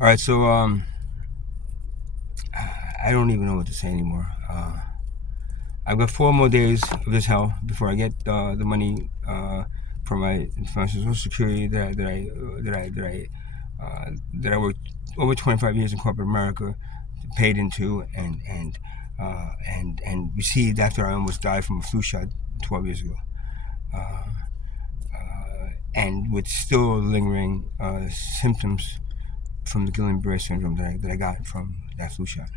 All right, so I don't even know what to say anymore. I've got 4 more days of this hell before I get the money for my Social Security that I worked over 25 years in corporate America, paid into and received after I almost died from a flu shot 12 years ago, and with still lingering symptoms from the Guillain-Barré syndrome that I got from that flu shot.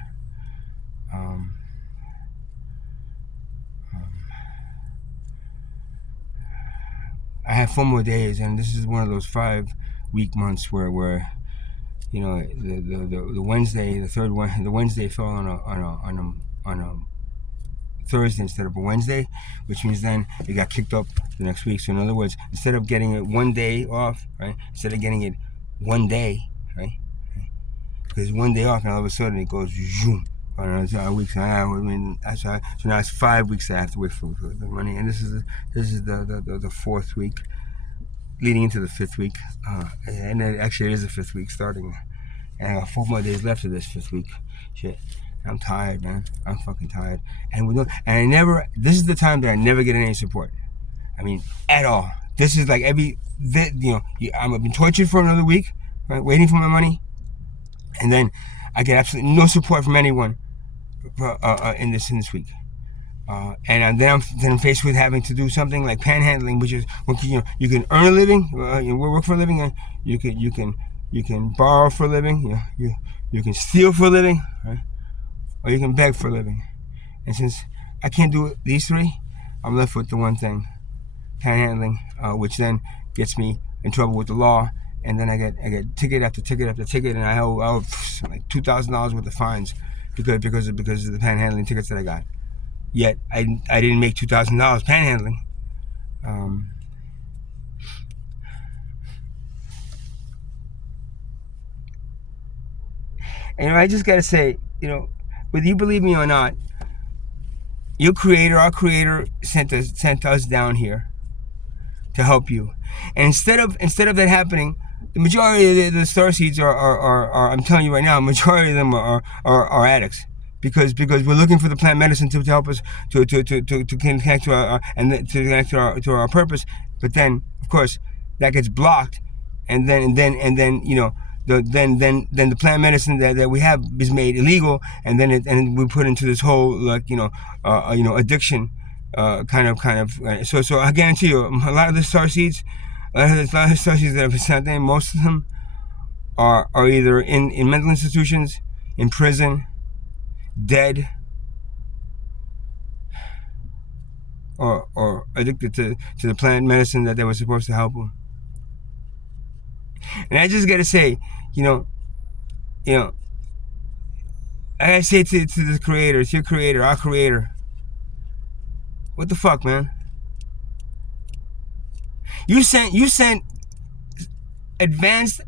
I have 4 more days, and this is one of those 5-week months where the Wednesday, the Wednesday fell on a Thursday instead of a Wednesday, which means then it got kicked up the next week. So in other words, instead of getting it one day off, right? Instead of getting it one day, right? Because one day off, and all of a sudden it goes zoom on another week. So now it's 5 weeks that I have to wait for the money, and this is the 4th week, leading into the 5th week, and actually it is the 5th week starting, and I got 4 more days left of this 5th week. Shit. I'm tired, man. I'm fucking tired. And this is the time that I never get any support. I mean, at all. This is like I've been tortured for another week, right, waiting for my money. And then I get absolutely no support from anyone in this week. And then I'm faced with having to do something like panhandling, which is, you can earn a living, work for a living, and you can borrow for a living, you can steal for a living, right? Or you can beg for a living. And since I can't do these 3, I'm left with the one thing, panhandling, which then gets me in trouble with the law. And then I get ticket after ticket after ticket, and I owe like $2,000 worth of fines because of the panhandling tickets that I got. Yet I didn't make $2,000 panhandling. And I just gotta say, whether you believe me or not, your creator, our creator, sent us down here to help you. And instead of that happening, the majority of the starseeds are I'm telling you right now, majority of them are addicts. Because we're looking for the plant medicine to help us to connect to our purpose. But then, of course, that gets blocked, and then the plant medicine that we have is made illegal, and then we put into this whole addiction kind of. So I guarantee you, a lot of the starseeds that have been sent in, most of them are either in mental institutions, in prison, dead, or addicted to the plant medicine that they were supposed to help them. And I just gotta say, I gotta say to the creator, it's your creator, our creator, what the fuck, man? You sent advanced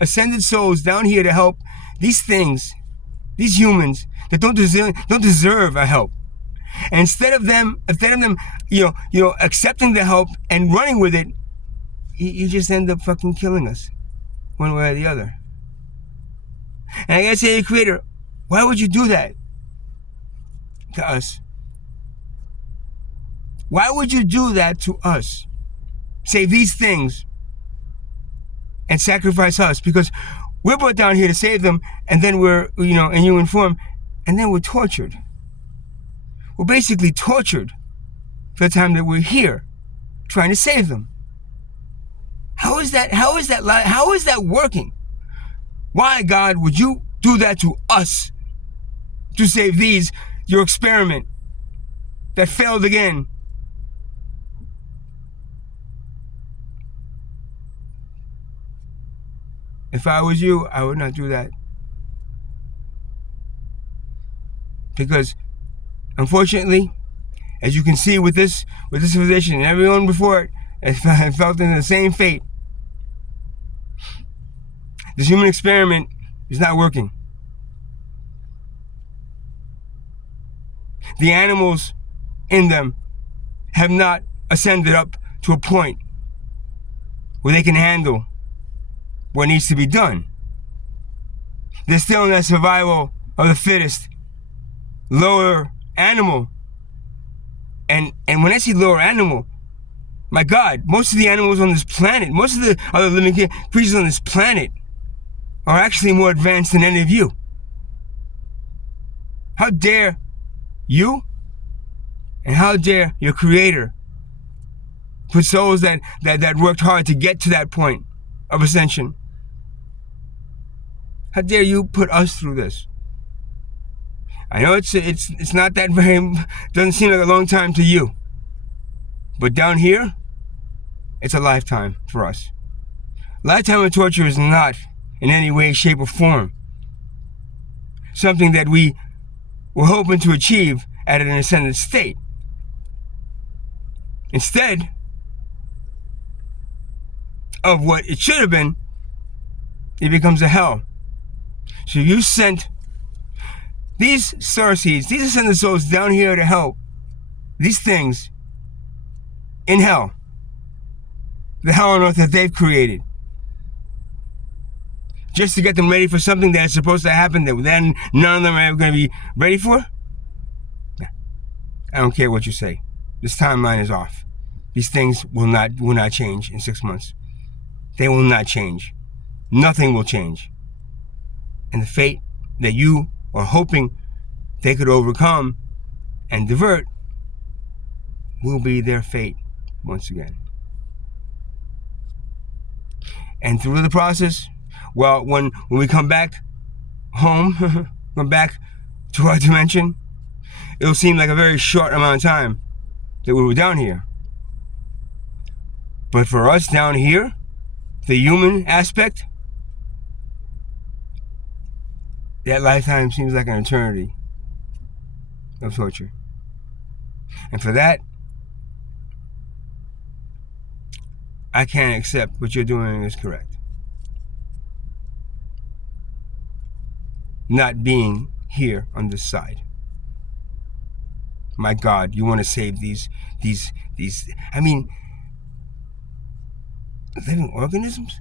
ascended souls down here to help these things, these humans that don't deserve our help. And instead of them accepting the help and running with it, you just end up fucking killing us, one way or the other. And I gotta say to the creator, why would you do that to us? Why would you do that to us? Say these things and sacrifice us, because we're brought down here to save them, and then we're, in human form, and then we're tortured. We're basically tortured for the time that we're here trying to save them. How is that working? Why, God, would you do that to us to save your experiment that failed again? If I was you, I would not do that. Because, unfortunately, as you can see with this civilization and everyone before it, has felt in the same fate. This human experiment is not working. The animals in them have not ascended up to a point where they can handle what needs to be done. They're still in that survival of the fittest, lower animal. And when I say lower animal, my God, most of the animals on this planet, most of the other living creatures on this planet are actually more advanced than any of you. How dare you and how dare your Creator put souls that worked hard to get to that point of ascension? How dare you put us through this? I know it's not that very, doesn't seem like a long time to you. But down here, it's a lifetime for us. Lifetime of torture is not in any way, shape, or form something that we were hoping to achieve at an ascended state. Instead of what it should have been, it becomes a hell. So you sent these star seeds, these ascended souls down here to help these things in hell, the hell on earth that they've created, just to get them ready for something that is supposed to happen that then none of them are ever going to be ready for? I don't care what you say. This timeline is off. These things will not change in 6 months. They will not change. Nothing will change. And the fate that you are hoping they could overcome and divert will be their fate once again. And through the process, well, when we come back home, come back to our dimension, it'll seem like a very short amount of time that we were down here. But for us down here, the human aspect, that lifetime seems like an eternity of torture. And for that, I can't accept what you're doing is correct. Not being here on this side. My God, you want to save these, I mean, living organisms?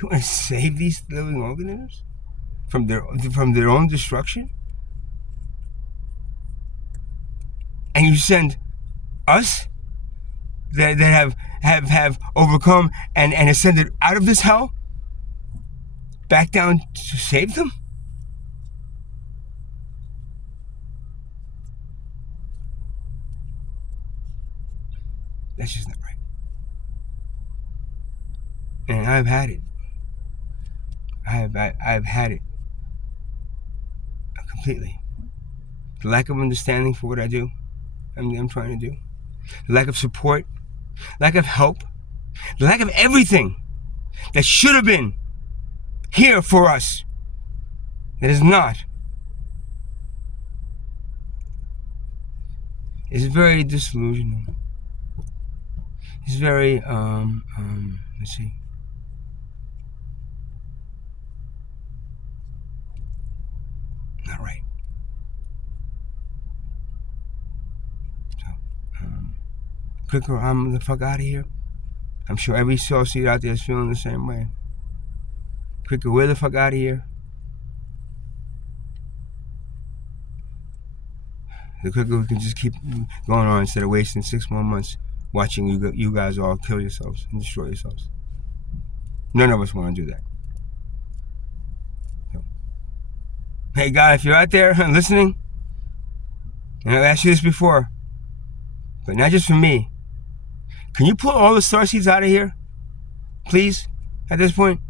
You want to save these living organisms from their own destruction? And you send us that have overcome and ascended out of this hell back down to save them? That's just not right. And I've had it. I've had it completely. The lack of understanding for what I do, I'm trying to do. The lack of support, lack of help, the lack of everything that should have been here for us, that is not, is very disillusioning. It's very, let's see. Not right. So, quicker, I'm the fuck out of here. I'm sure every soul seed out there is feeling the same way. Quicker, we're the fuck out of here. The quicker we can just keep going on instead of wasting 6 more months watching you guys all kill yourselves and destroy yourselves. None of us want to do that. So, hey, God, if you're out there and listening, and I've asked you this before, but not just for me, can you pull all the starseeds out of here, please, at this point?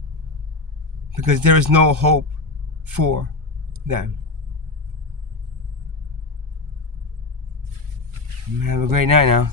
Because there is no hope for them. Have a great night now.